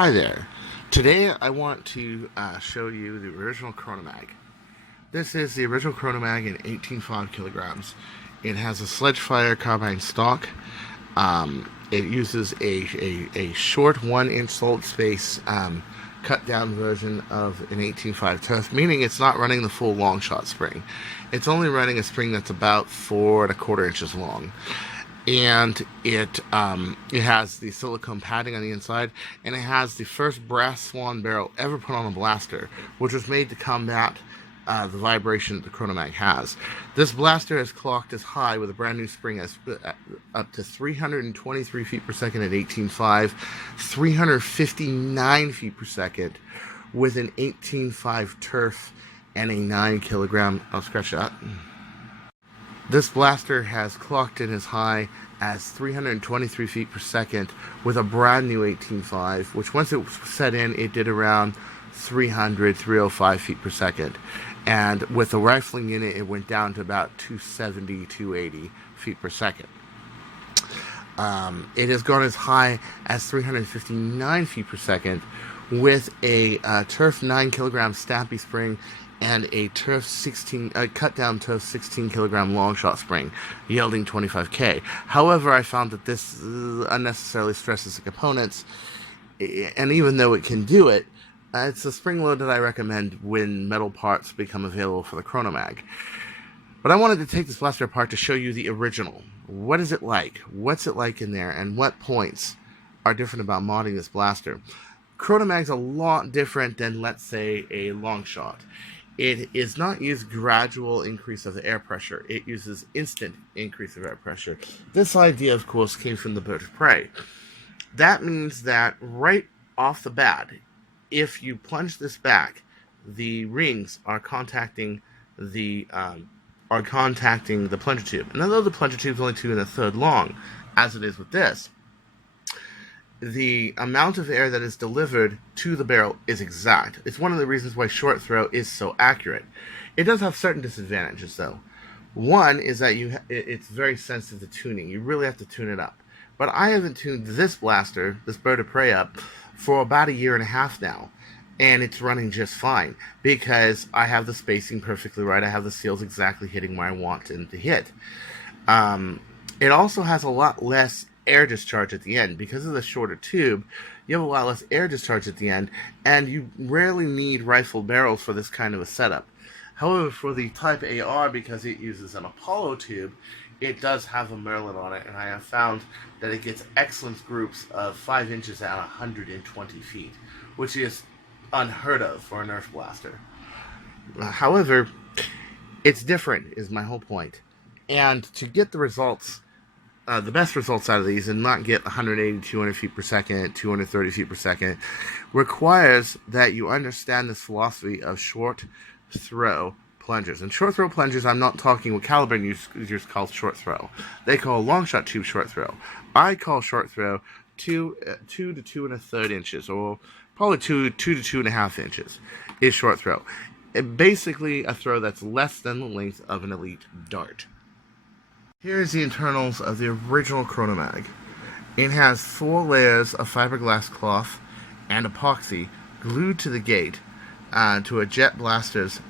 Hi there. Today I want to show you the original Kronomag. This is the original Kronomag in 18.5 kilograms. It has a Sledgefire carbine stock. It uses a short 1-inch solid space cut down version of an 18.5 turf, meaning it's not running the full long shot spring. It's only running a spring that's about 4¼ inches long. And it has the silicone padding on the inside, and it has the first brass swan barrel ever put on a blaster, which was made to combat the vibration that the Kronomag has. This blaster is clocked as high with a brand new spring as up to 323 feet per second at 18.5, 359 feet per second with an 18.5 turf and a 9 kilogram. I'll scratch that. This blaster has clocked in as high as 323 feet per second with a brand new 18.5, which once it set in, it did around 305 feet per second. And with the rifling unit, it went down to about 270, 280 feet per second. It has gone as high as 359 feet per second with a turf 9 kilogram Stampy spring and a turf cut down turf 16 kilogram long shot spring, yielding 25K. However, I found that this unnecessarily stresses the components, and even though it can do it, it's a spring load that I recommend when metal parts become available for the Kronomag. But I wanted to take this blaster apart to show you the original. What is it like? What's it like in there? And what points are different about modding this blaster? Kronomag's a lot different than, let's say, a long shot. It is not used gradual increase of the air pressure. It uses instant increase of air pressure. This idea, of course, came from the bird of prey. That means that right off the bat, if you plunge this back, the rings are contacting the plunger tube. And although the plunger tube is only 2 1/3 long, as it is with this, the amount of air that is delivered to the barrel is exact. It's one of the reasons why short throw is so accurate. It does have certain disadvantages, though. One is that it's very sensitive to tuning. You really have to tune it up. But I haven't tuned this blaster, this bird of prey, up for about 1.5 years now, and it's running just fine because I have the spacing perfectly right. I have the seals exactly hitting where I want them to hit. It also has a lot less air discharge at the end. Because of the shorter tube, you have a lot less air discharge at the end, and you rarely need rifled barrels for this kind of a setup. However, for the Type AR, because it uses an Apollo tube, it does have a Merlin on it, and I have found that it gets excellent groups of 5 inches at 120 feet, which is unheard of for a Nerf blaster. However, it's different, is my whole point. And to get the results, the best results out of these, and not get 180, 200 feet per second, 230 feet per second, requires that you understand this philosophy of short throw plungers. And short throw plungers, I'm not talking what caliber users call short throw. They call long shot tube short throw. I call short throw 2 to 2 1/3 inches, or probably 2 to 2.5 inches is short throw. Basically a throw that's less than the length of an elite dart. Here's the internals of the original Kronomag. It has 4 layers of fiberglass cloth and epoxy glued to the gate to a jet blaster's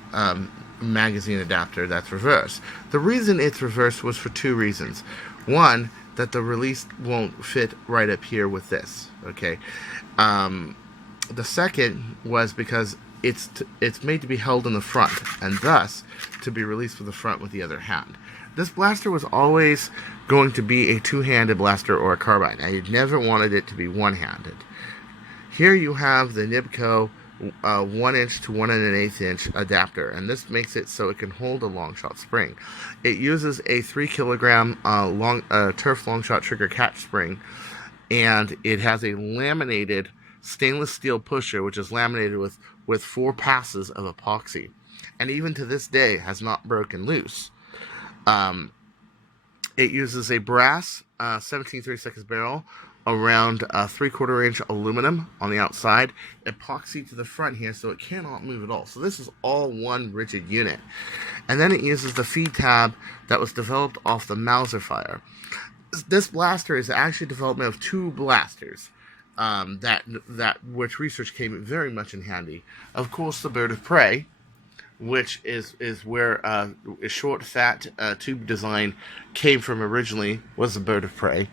magazine adapter that's reversed. The reason it's reversed was for 2 reasons. One, that the release won't fit right up here with this. Okay. The second was because it's made to be held in the front, and thus to be released with the front with the other hand. This blaster was always going to be a 2-handed blaster or a carbine. I never wanted it to be one-handed. Here you have the Nibco 1 inch to 1 1/8 inch adapter, and this makes it so it can hold a long shot spring. It uses a 3 kilogram turf long shot trigger catch spring, and it has a laminated stainless steel pusher, which is laminated with 4 passes of epoxy, and even to this day has not broken loose. It uses a brass 17/32 barrel around 3/4 inch aluminum on the outside, epoxy to the front here so it cannot move at all. So this is all one rigid unit. And then it uses the feed tab that was developed off the Mauser fire. This blaster is actually development of 2 blasters. which research came very much in handy. Of course, the bird of prey, which is where a short, fat tube design came from originally, was the bird of prey,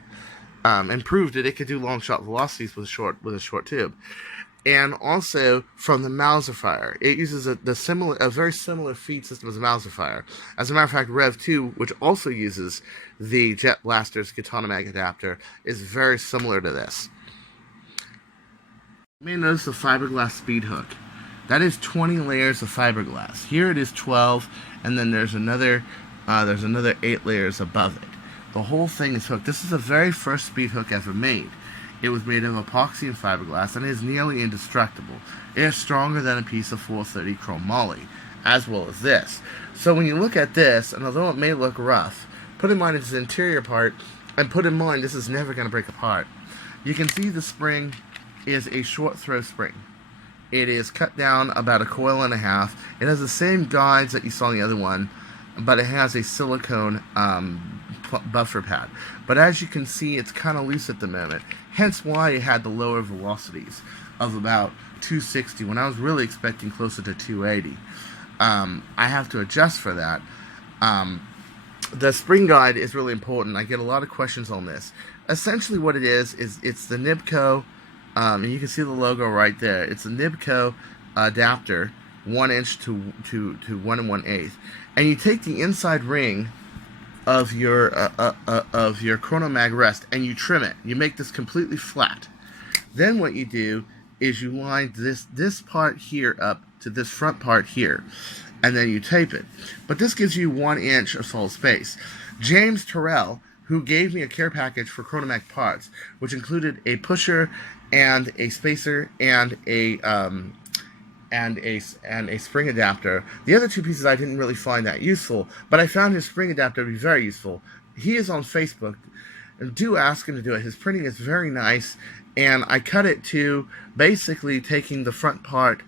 and proved that it could do long shot velocities with a short tube. And also from the Mauser, it uses a very similar feed system as a Mauser. As a matter of fact, Rev 2, which also uses the Jet Blaster's Kronomag adapter, is very similar to this. You may notice the fiberglass speed hook. That is 20 layers of fiberglass. Here it is 12, and then there's another 8 layers above it. The whole thing is hooked. This is the very first speed hook ever made. It was made of epoxy and fiberglass, and it is nearly indestructible. It is stronger than a piece of 430 chrome moly, as well as this. So when you look at this, and although it may look rough, put in mind it's an interior part, and put in mind this is never going to break apart. You can see the spring is a short throw spring. It is cut down about 1.5 coils. It has the same guides that you saw in the other one, but it has a silicone buffer pad. But as you can see, it's kind of loose at the moment, hence why it had the lower velocities of about 260 when I was really expecting closer to 280. I have to adjust for that. The spring guide is really important. I get a lot of questions on this. Essentially what it is it's the Nibco, and you can see the logo right there. It's a Nibco adapter, 1 inch to 1 1/8, and you take the inside ring of your Kronomag rest and you trim it. You make this completely flat. Then what you do is you line this part here up to this front part here, and then you tape it. But this gives you 1 inch of solid space. James Terrell, who gave me a care package for Kronomag parts, which included a pusher and a spacer and a spring adapter. The other 2 pieces I didn't really find that useful, but I found his spring adapter to be very useful. He is on Facebook. Do ask him to do it. His printing is very nice, and I cut it to basically taking the front part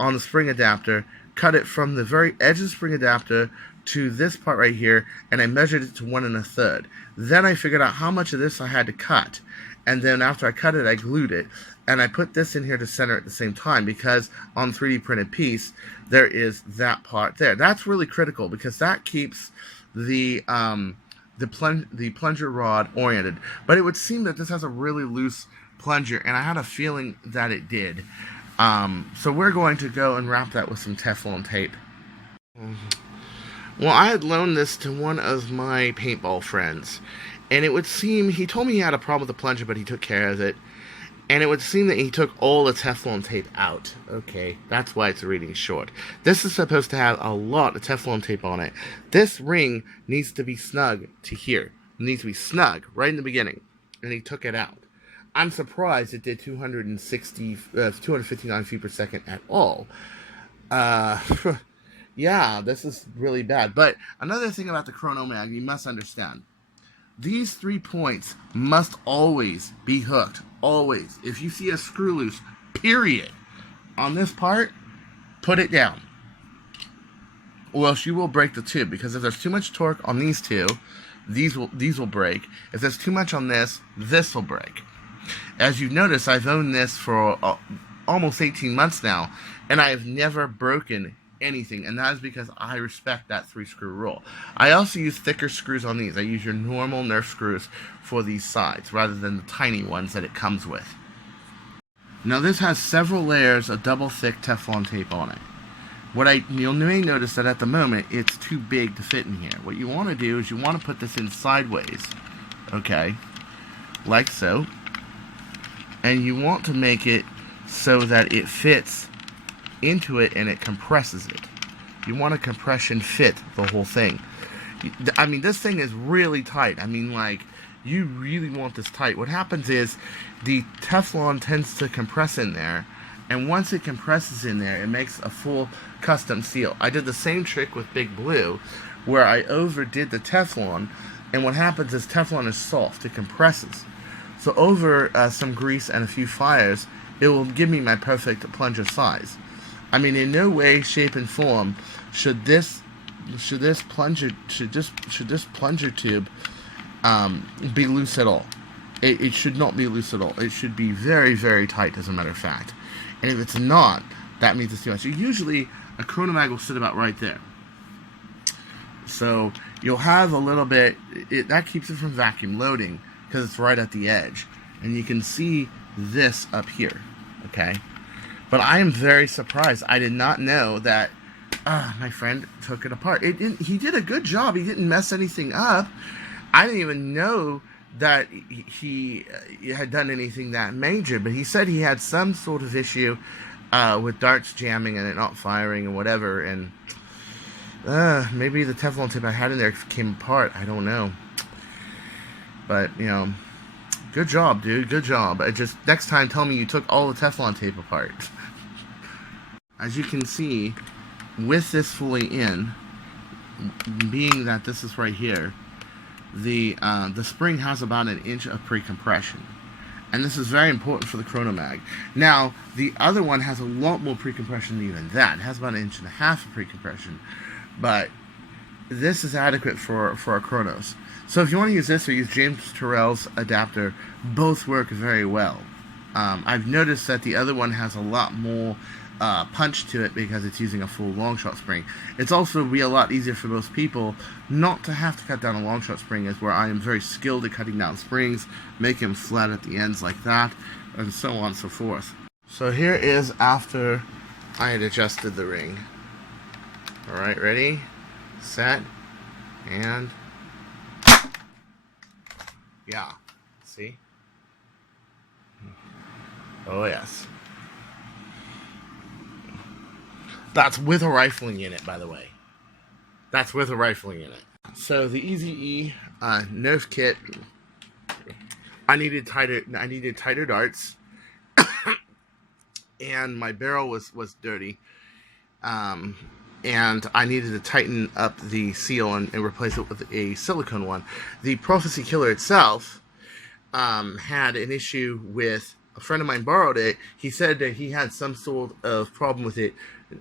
on the spring adapter, cut it from the very edge of the spring adapter to this part right here, and I measured it to 1 1/3. Then I figured out how much of this I had to cut, and then after I cut it, I glued it, and I put this in here to center at the same time, because on 3D printed piece there is that part there. That's really critical because that keeps the plunger rod oriented. But it would seem that this has a really loose plunger, and I had a feeling that it did. So we're going to go and wrap that with some Teflon tape. Well, I had loaned this to one of my paintball friends, and it would seem, he told me he had a problem with the plunger, but he took care of it. And it would seem that he took all the Teflon tape out. Okay, that's why it's reading short. This is supposed to have a lot of Teflon tape on it. This ring needs to be snug to here. It needs to be snug right in the beginning. And he took it out. I'm surprised it did 259 feet per second at all. Yeah, this is really bad. But another thing about the Kronomag you must understand. These 3 points must always be hooked. Always. If you see a screw loose, period, on this part, put it down. Or else you will break the tube. Because if there's too much torque on these two, these will break. If there's too much on this will break. As you've noticed, I've owned this for almost 18 months now, and I have never broken anything, and that is because I respect that 3-screw rule. I also use thicker screws on these. I use your normal Nerf screws for these sides rather than the tiny ones that it comes with. Now this has several layers of double thick Teflon tape on it. You may notice that at the moment it's too big to fit in here. What you want to do is you want to put this in sideways, okay, like so, and you want to make it so that it fits into it and it compresses it. You want a compression fit the whole thing. I mean, this thing is really tight. I mean, like, you really want this tight. What happens is the Teflon tends to compress in there, and once it compresses in there, it makes a full custom seal. I did the same trick with Big Blue, where I overdid the Teflon, and what happens is Teflon is soft. It compresses. So over some grease and a few fires, it will give me my perfect plunger size. I mean, in no way, shape, and form should this plunger tube be loose at all. it should not be loose at all. It should be very, very tight, as a matter of fact. And if it's not, that means it's too much. So usually, a Kronomag will sit about right there. So you'll have a little bit, that keeps it from vacuum loading, because it's right at the edge. And you can see this up here, okay? But I am very surprised. I did not know that my friend took it apart. He did a good job. He didn't mess anything up. I didn't even know that he had done anything that major, but he said he had some sort of issue with darts jamming and it not firing and whatever, and maybe the Teflon tape I had in there came apart. I don't know. But, you know, good job, dude. Good job. Just next time, tell me you took all the Teflon tape apart. As you can see, with this fully in, being that this is right here, the spring has about 1 inch of pre-compression. And this is very important for the Kronomag. Now, the other one has a lot more pre-compression than even that. It has about 1.5 inches of pre-compression. But this is adequate for a Kronos. So if you want to use this or use James Turrell's adapter, both work very well. I've noticed that the other one has a lot more punch to it because it's using a full long shot spring. It's also be a lot easier for most people not to have to cut down a long shot spring, as where I am very skilled at cutting down springs, making them flat at the ends like that, and so on and so forth. So here is after I had adjusted the ring. Alright, ready, set, and yeah, see? Oh yes. That's with a rifling in it, by the way. That's with a rifling in it. So the Easy E Nerf kit, I needed tighter darts, and my barrel was dirty, and I needed to tighten up the seal and replace it with a silicone one. The Prophecy Kllerrrrrrr itself had an issue with, a friend of mine borrowed it. He said that he had some sort of problem with it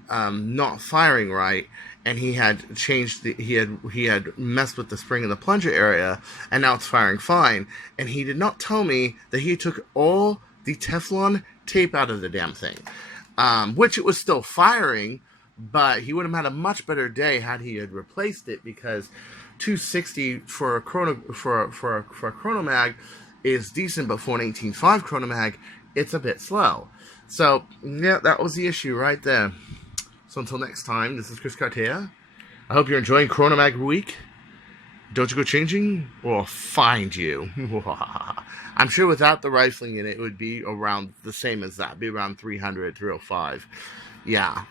not firing right, and he had changed he had messed with the spring in the plunger area, and now it's firing fine. And he did not tell me that he took all the Teflon tape out of the damn thing, which it was still firing, but he would have had a much better day had he had replaced it, because 260 for a Kronomag is decent, but for an 18.5 Kronomag, it's a bit slow. So, yeah, that was the issue right there. So until next time, this is Chris Cartea. I hope you're enjoying Kronomag Week. Don't you go changing, or I'll find you. I'm sure without the rifling in it, it would be around the same as that. Be around 300, 305. Yeah.